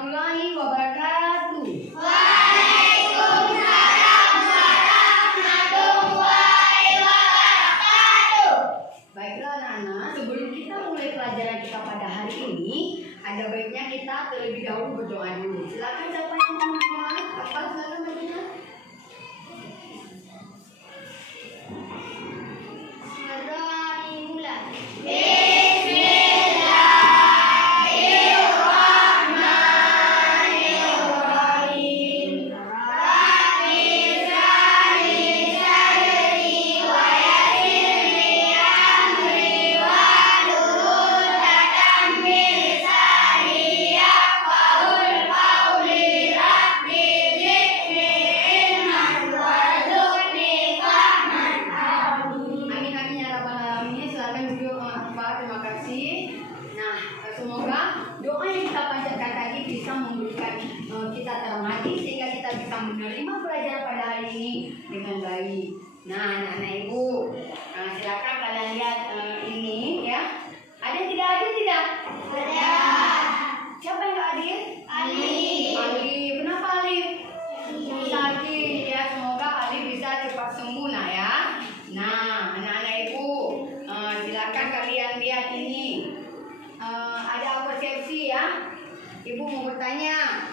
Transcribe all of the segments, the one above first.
warahmatullahi wabarakatuh. Waalaikumsalam warahmatullahi wabarakatuh. Baiklah anak-anak, sebelum kita mulai pelajaran kita pada hari ini, ada baiknya kita terlebih dahulu berdoa dulu. Silakan siapa yang mau berdoa? Apa silakan berdoa? Berdoa dimulai. Bismillahirrahmanirrahim. Rabbi shrah li sadri wa yassir li amri wahlul 'uqdatam min lisani yafqahul qawli. Rabbi zidni ilman warzuqni fahman. Amin amin ya rabbal alamin. Silakan duduk Pak. Terima kasih. Nah, semoga doa yang kita panjatkan tadi bisa memberikan kita terang hati sehingga kita bisa menerima pelajaran pada hari ini dengan baik. Nah, anak-anak ibu, silakan kalian lihat ini ya. Ada yang tidak hadir tidak? Ada. Siapa yang nggak hadir? Ali. Ali. Kenapa Ali? Sakit ya. Semoga Ali bisa cepat sembuh nah ya. Nah, anak-anak ibu, silakan kalian lihat ini. Ada persepsi ya. Ibu mau bertanya.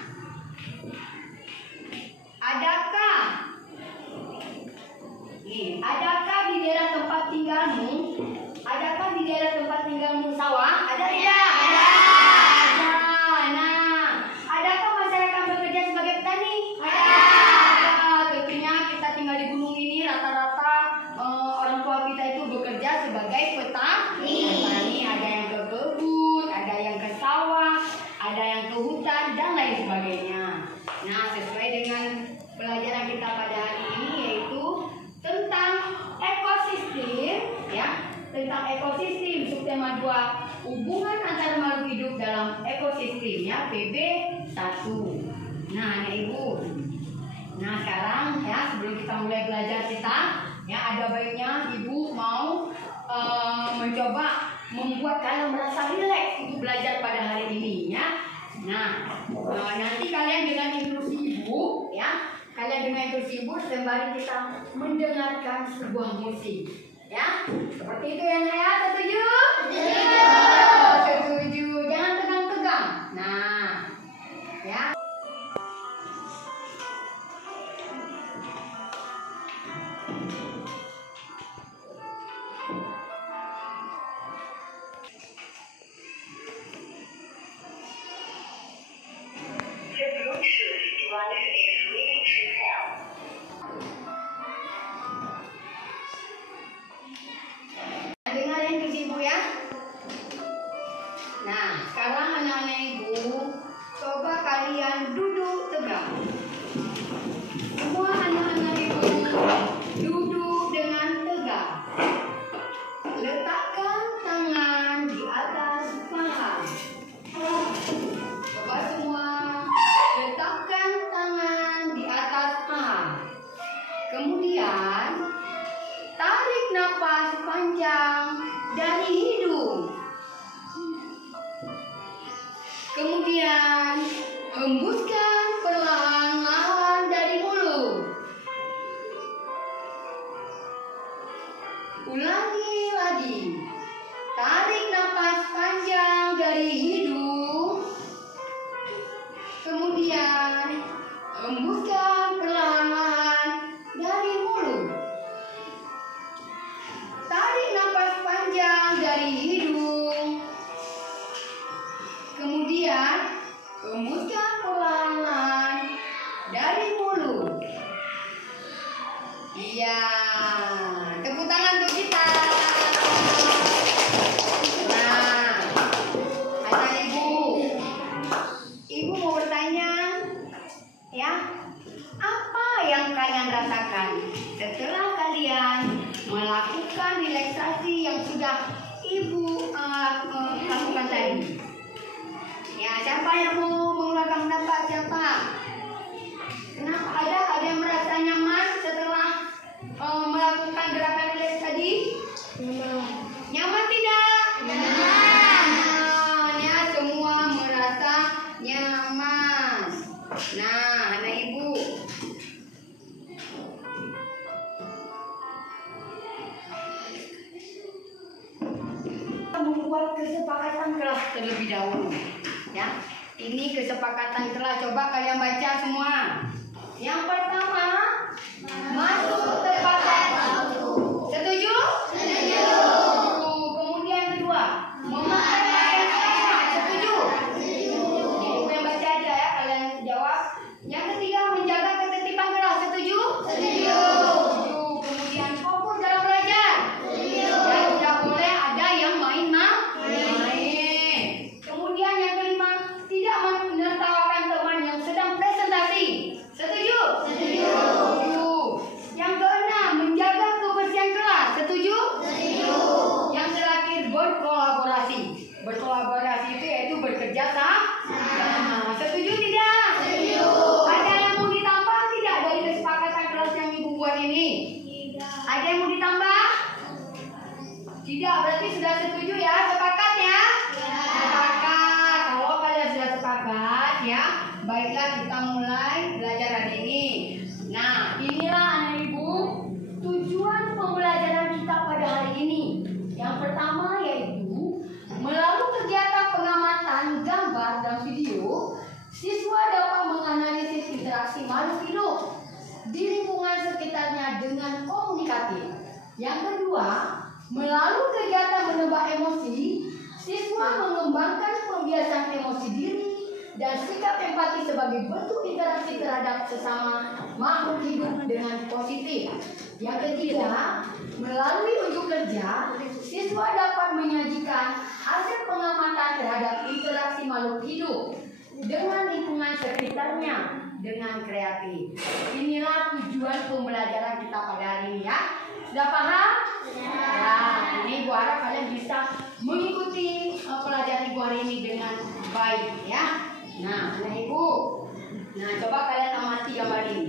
Adakah di daerah tempat tinggalmu? Adakah di daerah tempat tinggalmu sawah? Ada tidak? Ada. Ada. Nah, adakah masyarakat bekerja sebagai petani? Ada. Tentunya kita tinggal di gunung ini rata-rata orang tua kita itu bekerja sebagai petani. Ada yang ke kebun, ada yang ke sawah, ada yang ke hutan dan lain sebagainya. Nah, sesuai dengan pelajaran kita pada hari ini yaitu tentang ekosistem ya, tentang ekosistem subtema 2 hubungan antar makhluk hidup dalam ekosistem ya, PB1. Nah, anak ibu. Nah, sekarang ya sebelum kita mulai belajar kita ya, ada baiknya ibu mau mencoba membuat kalian merasa rileks untuk belajar pada hari ini ya. Nah, nanti kalian dengan instruksi ibu ya, kalian dengan instruksi ibu sembari kita mendengarkan sebuah musik ya. Seperti itu ya Naya, setuju? Setuju. Jangan tegang-tegang. Nah, ya. Dengar instruksi ibu ya. Nah, sekarang anak-anak ibu, coba kalian duduk tegak. Semua anak-anak ibu duduk dengan tegak. Letakkan tangan di atas paha. Coba semua letakkan tangan di atas paha. Kemudian tarik napas panjang dari hidung. Kemudian hembuskan perlahan-lahan dari mulut. Ulangi lagi. Tarik napas panjang dari hidung. Kemudian hembuskan perlahan-lahan dari mulut. Tarik napas panjang dari hidung. Kemudian hembuskan perlahan-lahan dari mulut. Iya. Tepuk tangan untuk kita. Nah, anak ibu. Ibu mau bertanya ya. Apa yang kalian rasakan setelah kalian melakukan relaksasi yang sudah ibu lakukan tadi? Ya, siapa yang mau mengeluarkan pendapat? Siapa? Kenapa ada yang merasa nyaman setelah melakukan gerakan relax tadi? Nyaman tidak? Nyaman. Ya, semua merasa nyaman. Nah, anak ibu. Membuat kesepakatan kelas terlebih dahulu. Ya, ini kesepakatan kelas. Coba kalian baca semua. Yang pertama, masuk tepat waktu. Setuju? Setuju. Kemudian kedua, memakai pakaian sama. Setuju? Setuju. Ibu yang baca aja ya, kalian jawab. Yang ketiga, menjaga ketertiban kelas. Setuju? Setuju. Kemudian fokus dalam belajar. Setuju. Dan tidak boleh ada yang main-main. Kemudian yang kelima, tidak menertawakan teman yang sedang presentasi. Setuju? Setuju. Yang keenam, menjaga kebersihan kelas. Setuju? Setuju. Yang terakhir, berkolaborasi. Berkolaborasi itu yaitu bekerja sama. Setuju tidak? Setuju. Ada yang mau ditambah tidak dari kesepakatan kelas yang ibu buat ini? Tidak. Ada yang mau ditambah? Tidak, berarti sudah setuju ya? Sepakat ya? Ya. Sepakat. Kalau kalian sudah sepakat ya, baiklah kita mulai belajar hari ini. Nah, inilah anak ibu tujuan pembelajaran kita pada hari ini. Yang pertama yaitu melalui kegiatan pengamatan gambar dan video, siswa dapat menganalisis interaksi makhluk hidup di lingkungan sekitarnya dengan komunikatif. Yang kedua, melalui kegiatan menebak emosi, siswa mengembangkan pembiasaan emosi diri dan sikap empati sebagai bentuk interaksi terhadap sesama makhluk hidup dengan positif. Yang ketiga, melalui unjuk kerja, siswa dapat menyajikan hasil pengamatan terhadap interaksi makhluk hidup dengan lingkungan sekitarnya dengan kreatif. Inilah tujuan pembelajaran kita pada hari ini ya. Sudah paham? Nah, ini ibu harap kalian bisa mengikuti pelajaran ibu hari ini dengan baik ya. Nah, anak ibu. Nah, coba kalian amati gambar ini.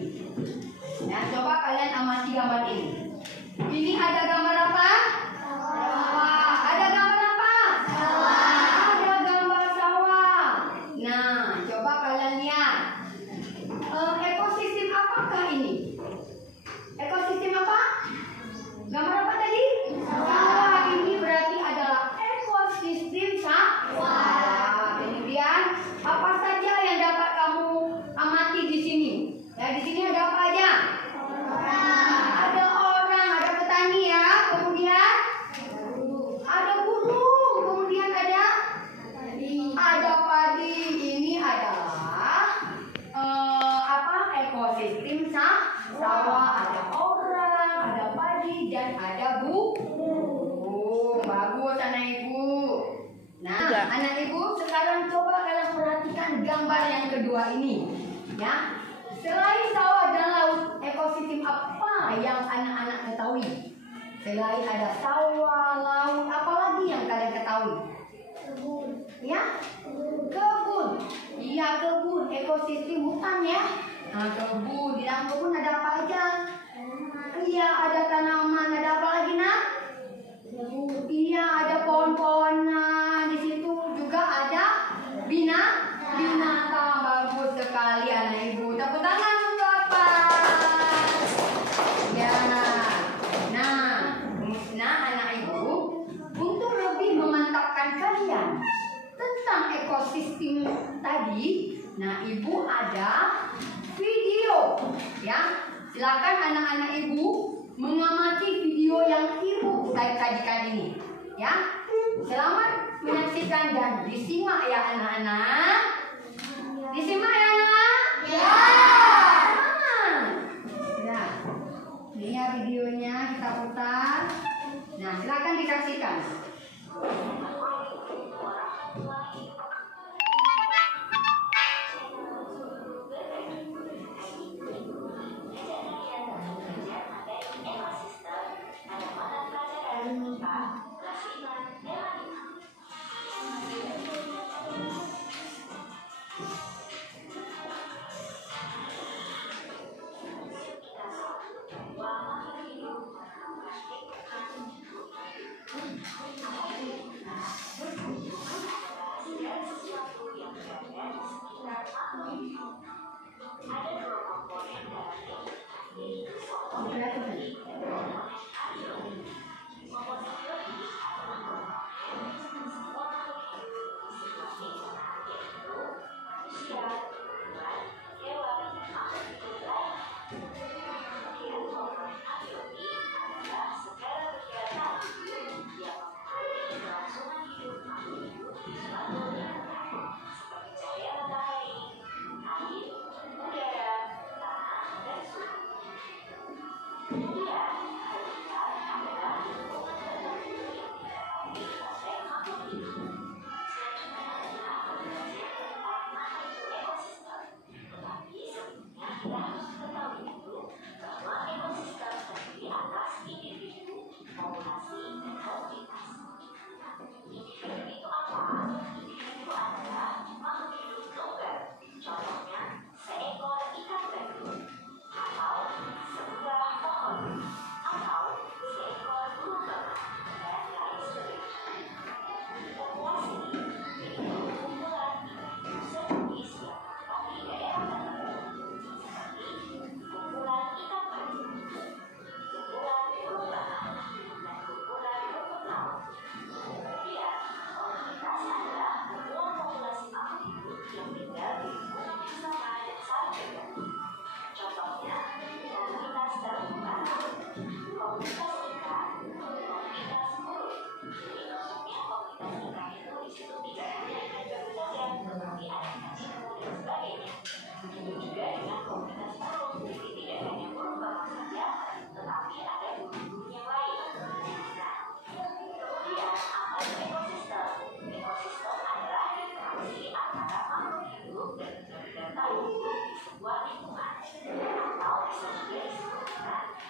Ya, coba kalian amati gambar ini. Ini ada gambar apa? Sawah. Ada gambar apa? Sawah. Ada gambar sawah. Nah, coba kalian lihat. Ekosistem apakah ini? Ekosistem apa? Gambar apa tadi? Sawah. Ini berarti adalah ekosistem sawah. Kemudian apa saja yang dapat kamu amati di sini? Ya, di sini ada apa aja? Ada orang, ada petani ya. Kemudian ada burung. Kemudian ada padi. Ini adalah ekosistem sawah. Ada orang, ada padi, dan ada burung. Bagus anak ibu. Nah, anak ibu sekarang coba kalian perhatikan gambar yang kedua ini, ya. Selain sawah dan laut, ekosistem apa yang anak-anak ketahui? Selain ada sawah, laut, apa lagi yang kalian ketahui? Kebun. Ya? Kebun. Iya, kebun. Ekosistem hutan ya. Nah, kebun. Di dalam kebun ada apa aja? Iya, ada tanaman. Ada apa lagi, nak? Iya, ada pohon-pohonan. Di situ juga ada binatang. Bagus sekali anak ibu. Tepuk tangan untuk apa? Ya. Nah anak ibu, untuk lebih memantapkan kalian tentang ekosistem tadi, nah ibu ada video, ya. Silakan anak-anak ibu mengamati video yang ibu sajikan ini, ya. Selamat menyaksikan dan disimak ya anak-anak. Disimak ya anak? Ya. Ya. Ini ya videonya kita putar. Nah, silakan disaksikan.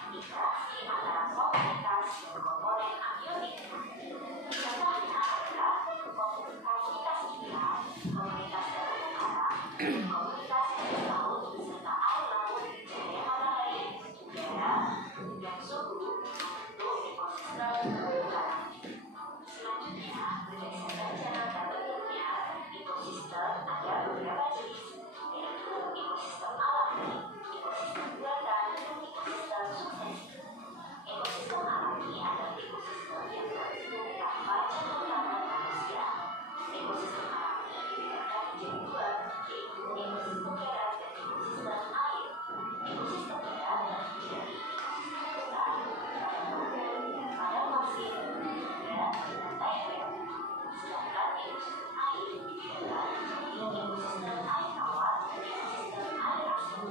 interaksi antara komunitas dan komponen abiotik. Contohnya adalah komunitas ikan, komunitas terumbu karang, komunitas air laut serta air laut, cahaya matahari, udara, dan suhu untuk ekosistem terumbu karang. Selanjutnya, berdasarkan cara terbentuknya ekosistem ada beberapa jenis, yaitu ekosistem alami, ekosistem buatan, dan ekosistem suksesi. Ekosistem alami adalah ekosistem yang terbentuk tanpa campur tangan manusia. Ekosistem alami dibedakan menjadi dua, yaitu ekosistem darat dan ekosistem air. Ekosistem darat terdiri dari ekosistem hutan, padang pasir, dan pantai rel. Sedangkan ekosistem air dibedakan menjadi ekosistem air tawar dan ekosistem air asin.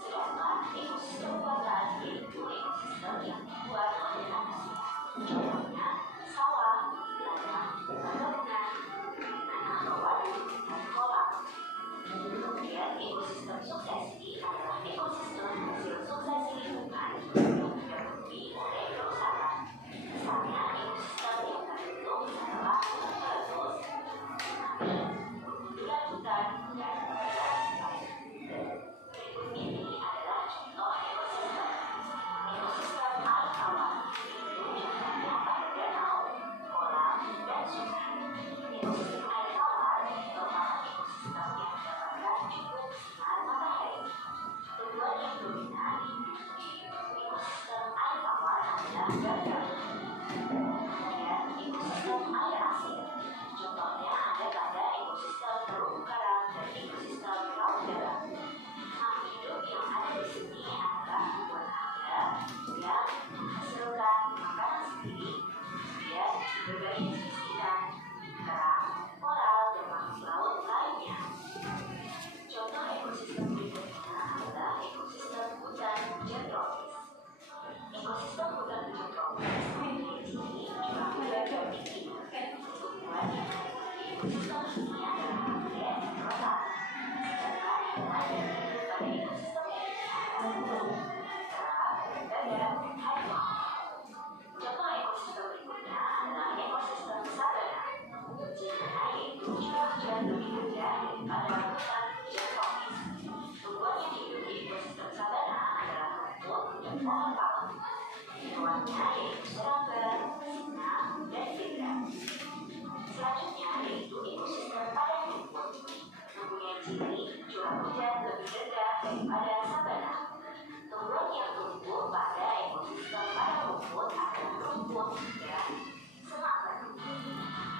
Sedangkan ekosistem buatan yaitu ekosistem yang dibuat oleh manusia. Contohnya sawah, ladang, perkebunan, tanah bawah, dan kolam. Kemudian ekosistem suksesi adalah ekosistem hasil suksesi lingkungan yang dipengaruhi oleh kerusakan. Misalnya ekosistem yang terbentuk adalah meletus, tsunami, penggundulan hutan, dan perubahan iklim. Berikut ini adalah contoh ekosistem. Ekosistem air tawar itu contohnya pada danau, kolam, dan sungai. Ekosistem air tawar merupakan ekosistem yang mendapatkan cukup sinar matahari. Tumbuhan yang dominan di ekosistem air tawar adalah gajah. Kemudian ekosistem air asin. Contohnya ada pada ekosistem terumbu karang dan ekosistem laut darat. Makhluk hidup yang ada di sini adalah tumbuhan alga yang menghasilkan makanan sendiri, kemudian berbagai jenis ikan, kerang, koral, dan makhluk laut lainnya. Contoh ekosistem berikutnya adalah ekosistem hutan hujan tropis. Ekosistem hutan hujan tropis memiliki ciri curah hujan tertinggi. Tumbuhan yang ada di ekosistem ini adalah anggrek dan rotan. Sedangkan hewan yang hidup pada ekosistem ini adalah burung, kera, gagak, dan harimau. Contoh ekosistem berikutnya adalah ekosistem sabana. Cirinya yaitu curah hujan lebih rendah daripada hutan hujan tropis. Tumbuhan yang hidup di ekosistem sabana adalah rumput dan pohon palem. Hewannya yaitu serangga, singa, dan zebra. Selanjutnya yaitu ekosistem padang rumput. Mempunyai ciri curah hujan lebih rendah daripada sabana. Tumbuhan yang tumbuh pada ekosistem padang rumput adalah rumput dan semak batu.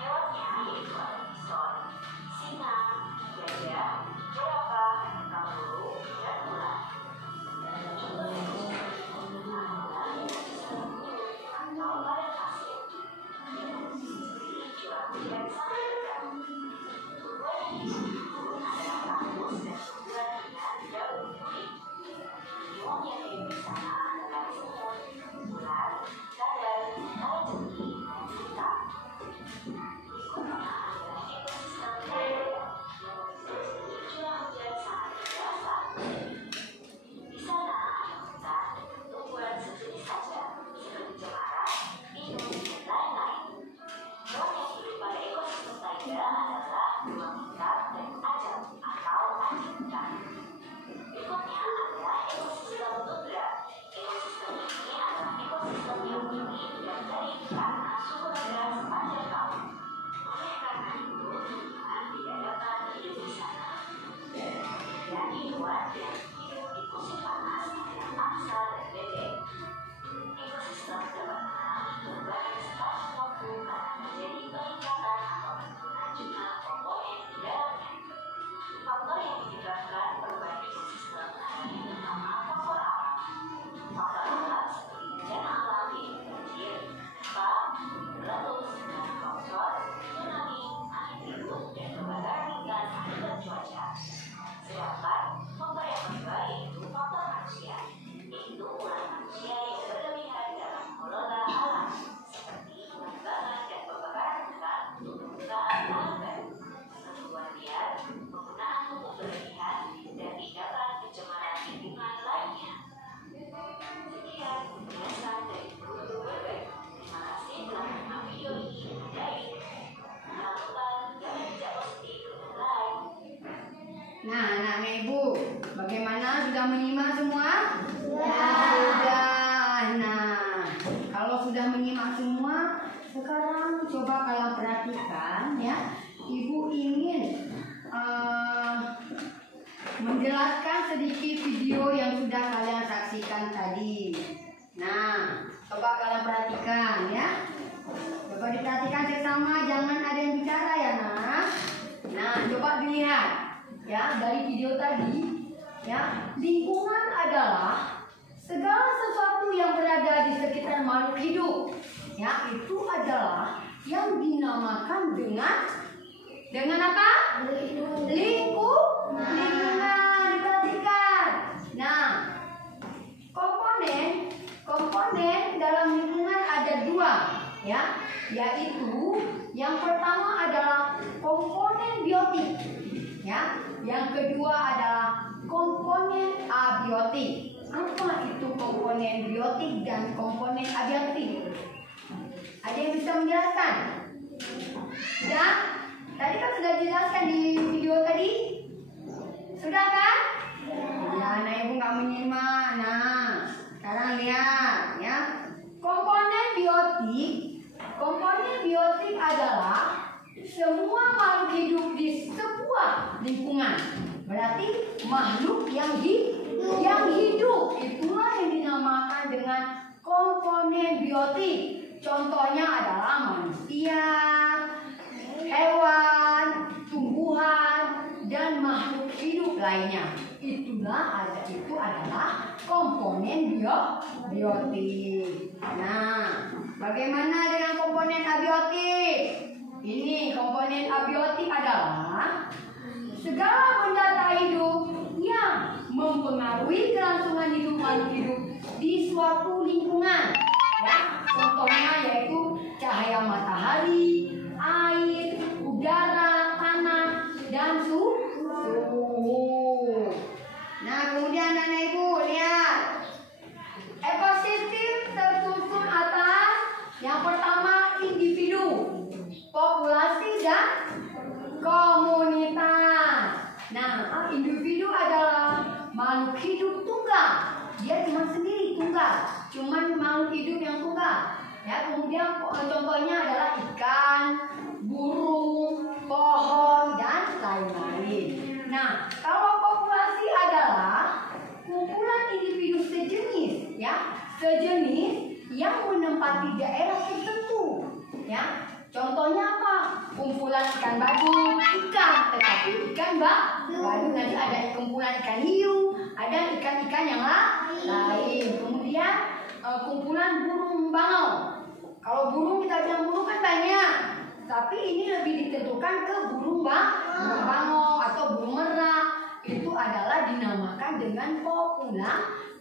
Hewannya yaitu ada bison, singa, gajah, jerapah, kanguru, dan ular. Contoh ekosistem adalah ekosistem gurun atau padang pasir. Memiliki ciri curah hujan sangat rendah. Tumbuhan yang hidup di gurun adalah kaktus dan tumbuhan dengan daun kuning. sudah menyimak semua? Sudah. Nah, kalau sudah menyimak semua, sekarang coba kalian perhatikan ya. Ibu ingin menjelaskan sedikit video yang sudah kalian saksikan tadi. Nah, coba kalian perhatikan ya. Coba diperhatikan sesama, jangan ada yang bicara ya nak. Nah, coba dilihat ya dari video tadi. Ya, lingkungan adalah segala sesuatu yang berada di sekitar makhluk hidup. Ya, itu adalah yang dinamakan dengan apa? Lingkungan. Diperhatikan. Nah, komponen dalam lingkungan ada dua, ya, yaitu yang pertama adalah komponen biotik, ya, yang kedua adalah komponen abiotik. Apa itu komponen biotik dan komponen abiotik? Ada yang bisa menjelaskan? Ya, tadi kan sudah dijelaskan di video tadi. Sudah kan? Ya, nah ibu nggak menyimak. Nah, sekarang lihat ya. Komponen biotik adalah semua makhluk hidup di sebuah lingkungan. Berarti makhluk yang hidup, itulah yang dinamakan dengan komponen biotik. Contohnya adalah manusia, hewan, tumbuhan, dan makhluk hidup lainnya. Itu adalah komponen biotik. Nah, bagaimana dengan komponen abiotik? Ini komponen abiotik adalah segala benda tak hidup yang mempengaruhi kelangsungan hidup makhluk hidup di suatu lingkungan. Ya, contohnya yaitu cahaya matahari, air, udara, tanah, dan suhu. Nah, kemudian anak ibu lihat ekosistem tersusun atas yang pertama individu, populasi, dan komunitas. Nah, individu adalah makhluk hidup tunggal. Dia cuma sendiri tunggal, cuma makhluk hidup yang tunggal. Ya, kemudian contohnya adalah ikan, burung, pohon, dan lain-lain. Nah, kalau populasi adalah kumpulan individu sejenis, ya, yang menempati daerah tertentu, ya. Contohnya apa? Kumpulan ikan badut, tetapi ikan badut nanti ada kumpulan ikan hiu, ada ikan-ikan yang lain. Kemudian kumpulan burung bangau. Kalau burung kita bilang burung kan banyak, tapi ini lebih ditentukan ke burung bangau atau burung merak. Itu adalah dinamakan dengan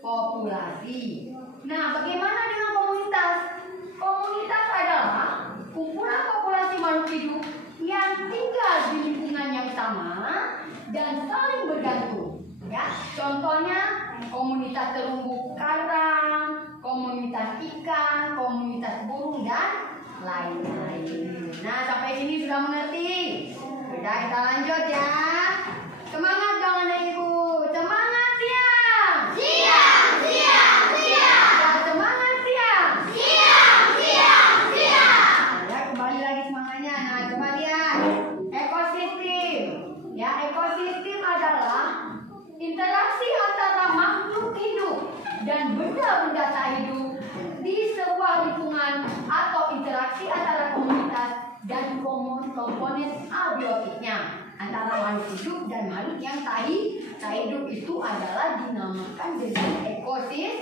populasi. Nah, bagaimana dengan komunitas? Komunitas adalah kumpulan populasi makhluk hidup yang tinggal di lingkungan yang sama dan saling bergantung. Ya, contohnya komunitas terumbu karang, komunitas ikan, komunitas burung, dan lain-lain. Nah, sampai sini sudah mengerti? Sudah, kita lanjut ya. Semangat dong anak ibu. Semangat siang. Siang. Ya, semangat siang. Ya, kembali lagi semangatnya. Nah, coba lihat ekosistem. Ya, ekosistem adalah interaksi antara makhluk hidup dan benda-benda tak hidup di sebuah lingkungan atau interaksi antara komunitas dan komponen abiotiknya antara makhluk hidup dan makhluk yang tak hidup. Itu adalah dinamakan dengan ekosistem.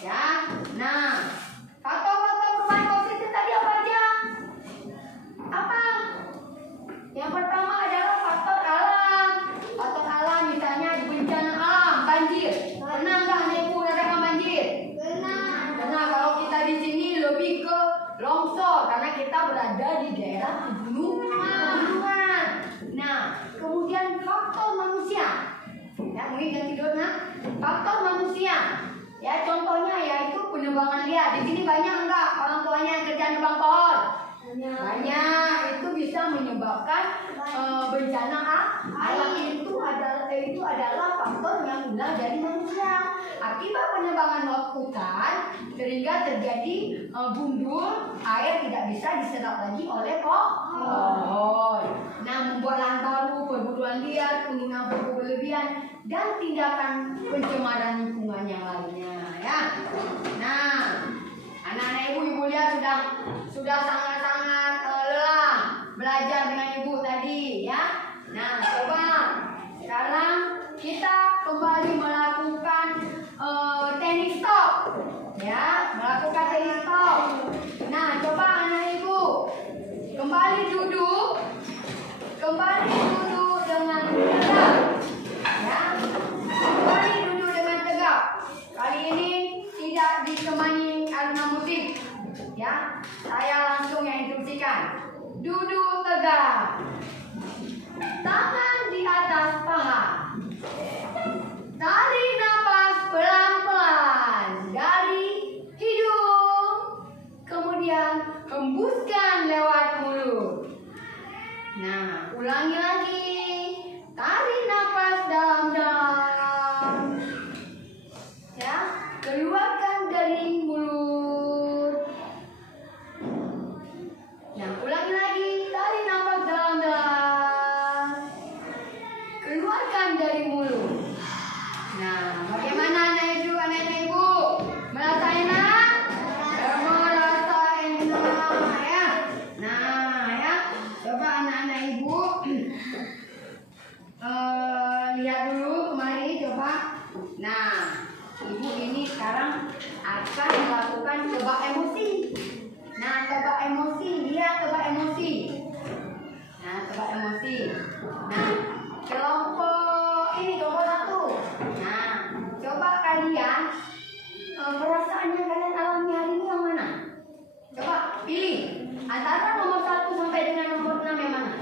Ya, nah faktor-faktor perubahan ekosistem tadi apa aja? Apa? Yang pertama adalah faktor alam. Faktor alam misalnya bencana alam, banjir. Pernah nggak anak ibu rasakan banjir? Pernah. Kalau kita di sini lebih ke longsor karena kita berada di daerah pegunungan. Nah, kemudian faktor manusia. Ya, mungkin yang tidur nak. Faktor manusia. Ya, contohnya yaitu penebangan liar. Di sini banyak enggak orang tuanya yang kerja nebang pohon? Banyak. Itu bisa menyebabkan bencana alam. itu adalah faktor yang mudah dari manusia. Akibat penebangan lautan sehingga terjadi gundul, air tidak bisa diserap lagi oleh pohon. Nah, membuat lahan baru, perburuan liar, penggunaan pupuk berlebihan, dan tindakan pencemaran lingkungan yang lainnya. Ya. Nah, anak-anak ibu lihat sudah sangat-sangat lelah belajar dengan ibu tadi, ya. Nah, coba sekarang kita kembali melakukan teknik stop, ya, melakukan teknik stop. Nah, coba anak ibu kembali duduk dengan tegak, ya, kembali duduk dengan tegak. Kali ini tidak ditemani alunan musik, ya, saya langsung yang instruksikan. Duduk tegak, tangan di atas paha. Tarik nafas pelan-pelan dari hidung, kemudian hembuskan lewat mulut. Nah, ulangi lagi. Tarik nafas dalam-dalam, ya, keluarkan dari mulut. Nah, ulangi lagi. Tarik nafas dalam-dalam, keluarkan dari mulut. Nah, bagaimana anak ibu? Merasa enak? Merasa enak, ya. Nah, ya, coba anak-anak ibu lihat dulu kemari, coba. Nah, ibu ini sekarang akan melakukan tebak emosi. Nah, tebak emosi, lihat tebak emosi. Nah, tebak emosi. Nah, kelompok satu. Nah, coba kalian perasaan yang kalian alami hari ini yang mana? Coba pilih antara nomor 1 sampai dengan nomor 6 yang mana?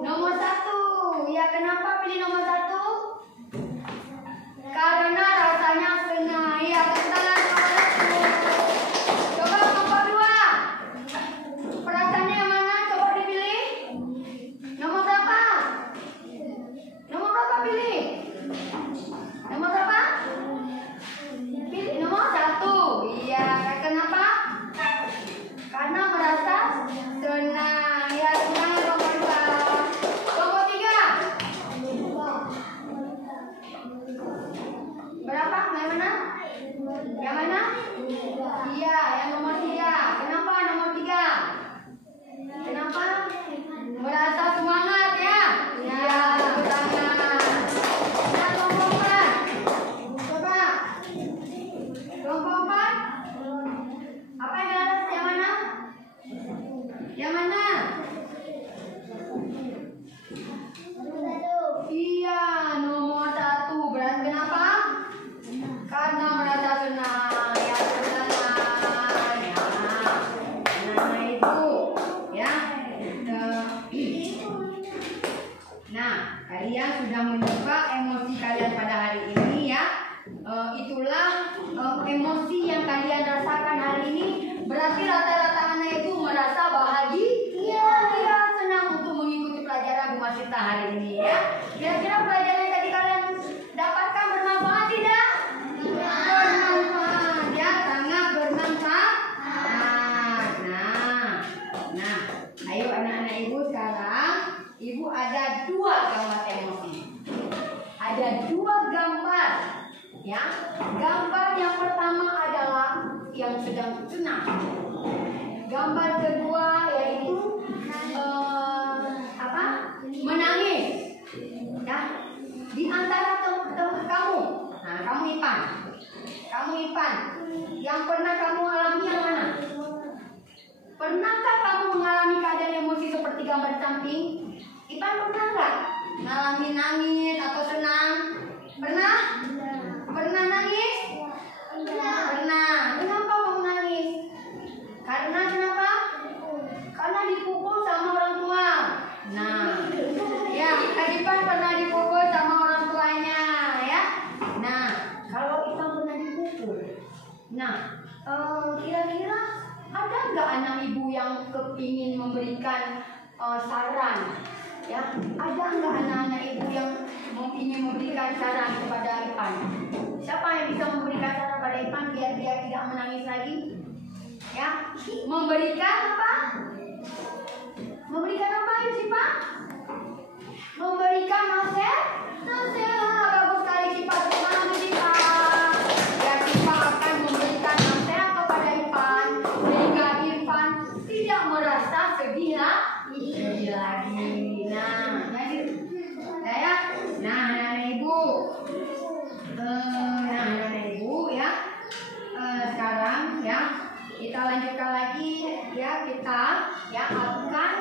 Nomor 1. Ya, kenapa pilih nomor 1? Karena rasanya senang. Ya, kesenangan nomor 1. Coba nomor 2. Perasaannya yang mana? Coba dipilih. Nomor berapa? Nomor berapa pilih? Nomor berapa? Pilih nomor 1. Iya, kenapa? Karena merasa senang. Ya, senang nomor 2. Nomor 3. Berapa? Yang mana? Yang mana? Iya, yang nomor 3. Kenapa nomor 3? Kenapa? Merasa semangat, ya? Iya, semangat. Nah, kelompok 4. Coba. Kelompok 4. Apa yang di atas? Yang mana? Yang mana? Iya, nomor 1. Berarti kenapa? Karena merasa senang. Ya, senang. Ya. Nah, itu, ya. Nah, kalian sudah mencoba emosi kalian pada hari ini, ya. Itulah emosi yang kalian rasakan hari ini. Berarti rata-rata anak itu merasa bahagia, senang untuk mengikuti pelajaran Bu Masita hari ini, ya. Kira-kira pelajaran yang tadi kalian dapatkan bermanfaat tidak? Bermanfaat, ya, sangat bermanfaat. Nah, ayo anak-anak ibu sekarang. Ibu ada 2 gambar emosi. Ada 2 gambar, ya. Gambar yang pertama adalah yang sedang senang. Gambar kedua yaitu menangis. Ya. Di antara kamu. Nah, kamu Ipan. Yang pernah kamu alami yang mana? Pernahkah kamu mengalami keadaan emosi seperti gambar di samping? Ipan pernah nggak mengalami nangis atau senang? Pernah? Pernah nangis? Pernah. Kenapa kamu nangis? Karena kenapa? Karena dipukul sama orang tua. Nah, ya, Kak Ipan pernah dipukul sama orang tuanya, ya. Nah, kalau Ipan pernah dipukul, nah, kira-kira ada nggak anak ibu yang kepingin memberikan saran Ya, ada nggak anak-anak ibu yang ingin memberikan saran kepada Ipan? Siapa yang bisa memberikan saran kepada Ipan biar dia tidak menangis lagi? Ya, memberikan apa? Memberikan apa ya sih Pak? Memberikan nasihat? Nasihat, bagus sekali sih Pak. Terima kasih Pak. Ya, Pak akan memberikan nasihat kepada Ipan sehingga Ipan tidak merasa sedih lagi. Nah, ya. Nah, ibu. Ya. Sekarang ya kita lanjutkan lagi ya, kita ya akan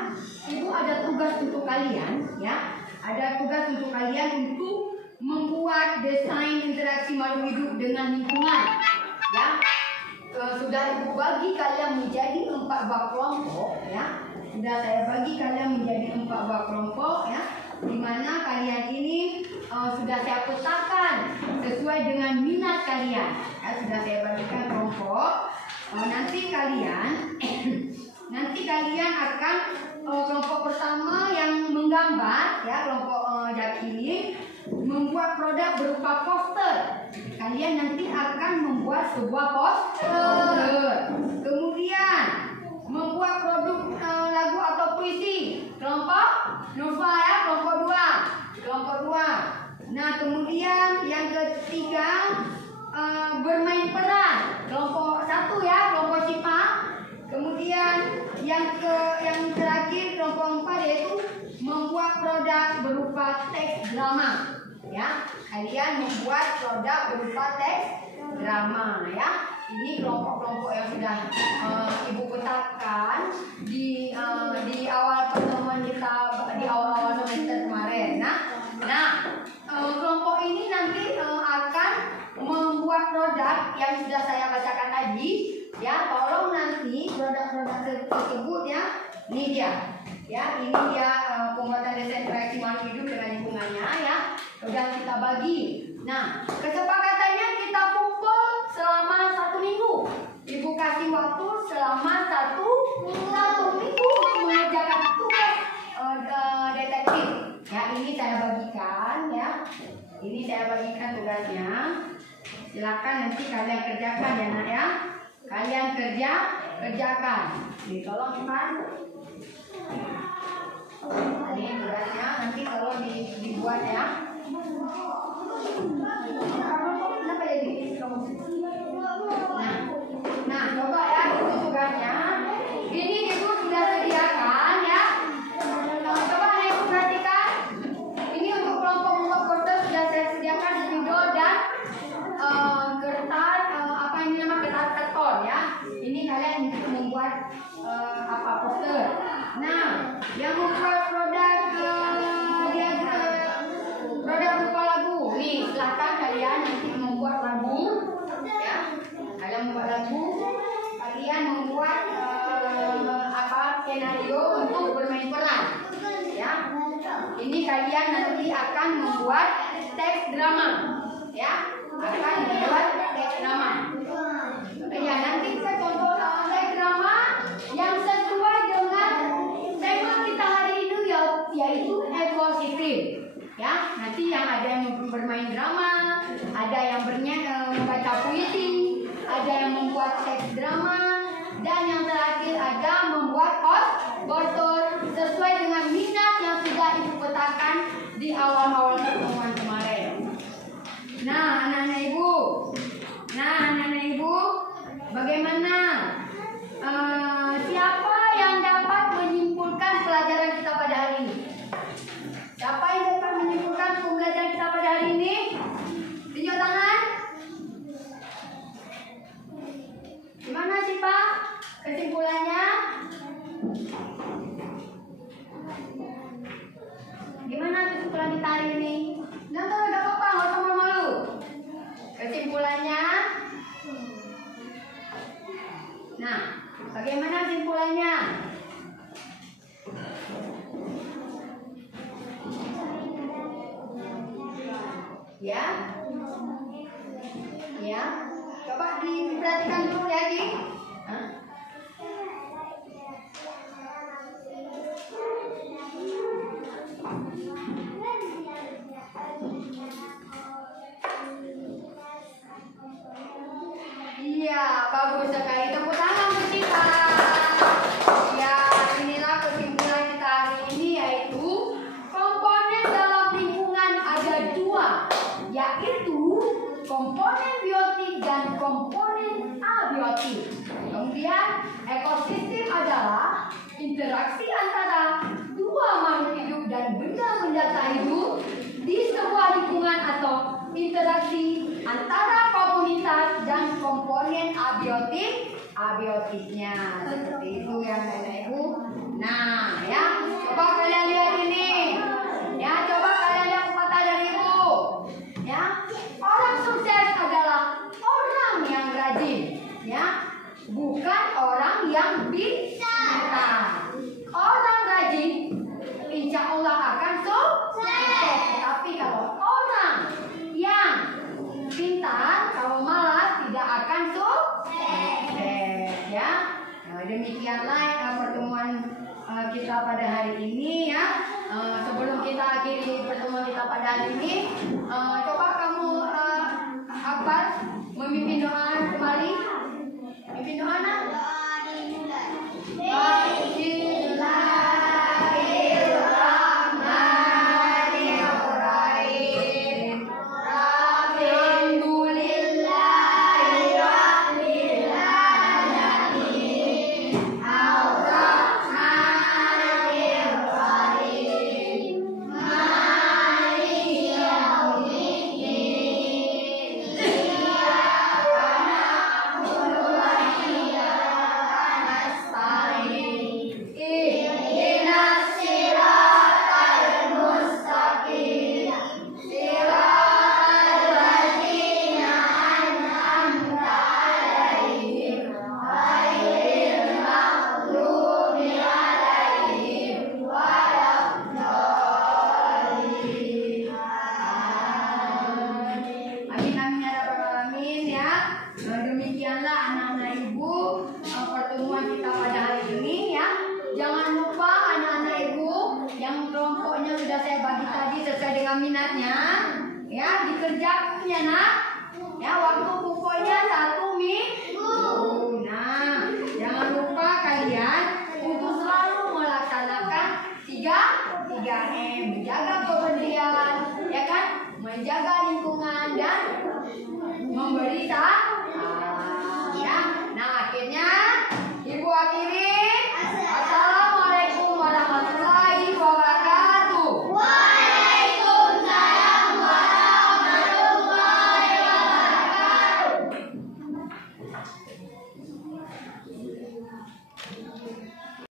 ibu ada tugas untuk kalian ya, ada tugas untuk kalian untuk membuat desain interaksi makhluk hidup dengan lingkungan ya. Sudah ibu bagi kalian menjadi 4 bab kelompok ya, sudah saya bagi kalian menjadi 4 bab kelompok ya, di mana kalian ini sudah saya petakan sesuai dengan minat kalian ya, sudah saya bagikan kelompok. Nanti kalian akan kelompok pertama yang menggambar ya, kelompok Jaki membuat produk berupa poster. Kalian nanti akan membuat sebuah poster. Kemudian membuat produk lagu atau puisi. Kelompok Nova ya, kelompok 2. Nah, kemudian yang ketiga bermain peran, kelompok 1 ya, kelompok Cipa. Kemudian yang terakhir kelompok 4 yaitu membuat produk berupa teks drama ya. Kalian membuat produk berupa teks drama ya. Ini kelompok-kelompok yang sudah ibu petakan di awal pertemuan kita di awal semester kemarin. Nah, kelompok ini nanti akan membuat produk yang sudah saya bacakan tadi ya. Tolong nanti produk-produk tersebut ya, ini dia ya, ini dia pembuatan desain interaksi makhluk hidup dengan lingkungannya ya, sudah kita bagi. Nah, kesepakatannya kita kumpul selama 1 minggu. Ibu kasih waktu selama 1 minggu mengerjakan tugas detektif ya. Ini saya bagikan ya, ini saya bagikan tugasnya. Silakan nanti kalian kerjakan ya nak ya. Kalian kerjakan. Nih tolong Iman. Ini tugasnya nanti tolong dibuat ya. Kenapa jadi kamu? Nah, coba ya, itu tugasnya. Ini ibu sudah sediakan ya. Coba ibu perhatikan. Ini untuk kelompok membuat poster sudah saya sediakan spidol dan kertas kertas karton ya. Ini kalian bisa membuat poster. Nah, yang membuat produk berupa lagu. Nih, silakan kalian nanti membuat lagu ya. Kalian membuat lagu, kalian membuat skenario untuk bermain peran ya. Ini kalian nanti akan membuat teks drama ya. Akan membuat teks drama. Ya, nanti kita contoh teks drama yang sesuai dengan tema kita hari ini yaitu positif ya. Nanti yang ada yang bermain drama, ada yang membaca puisi, ada yang membuat teks drama, dan yang terakhir ada membuat poster sesuai dengan minat yang sudah ibu petakan di awal-awal pertemuan kemarin. Nah, anak-anak ibu, bagaimana? Siapa yang dapat menyimpulkan pelajaran kita pada hari ini? Siapa yang dapat menyimpulkan pembelajaran kita pada hari ini? Tunjuk tangan. Gimana sih Pak kesimpulannya? Gimana kesimpulan kita hari ini? Nonton gak apa-apa, nggak usah malu-malu. Kesimpulannya? Nah, bagaimana kesimpulannya? Ya, ya. Coba diperhatikan dulu ya, Ji. interaksi antara dua makhluk hidup dan benda-benda tak hidup di sebuah lingkungan atau interaksi antara komunitas dan komponen abiotiknya. Seperti itu ya Bapak Ibu. Nah, ya, coba kalian lihat ini. Ya, coba kalian lihat kata dari Ibu. Ya, orang sukses adalah orang yang rajin, ya, bukan orang yang pintar. Orang rajin, insya Allah akan sukses. Tapi kalau orang yang pintar, kalau malas tidak akan sukses, ya. Nah, demikianlah pertemuan kita pada hari ini, ya. Sebelum kita akhiri pertemuan kita pada hari ini, coba kamu Akbar memimpin doa kembali. Mimpin doa nak? Minatnya, ya, dikerjakannya nak, ya, waktu pokoknya 1 minggu. Nah, jangan lupa kalian untuk selalu melaksanakan 3M, menjaga kebersihan, ya kan, menjaga lingkungan dan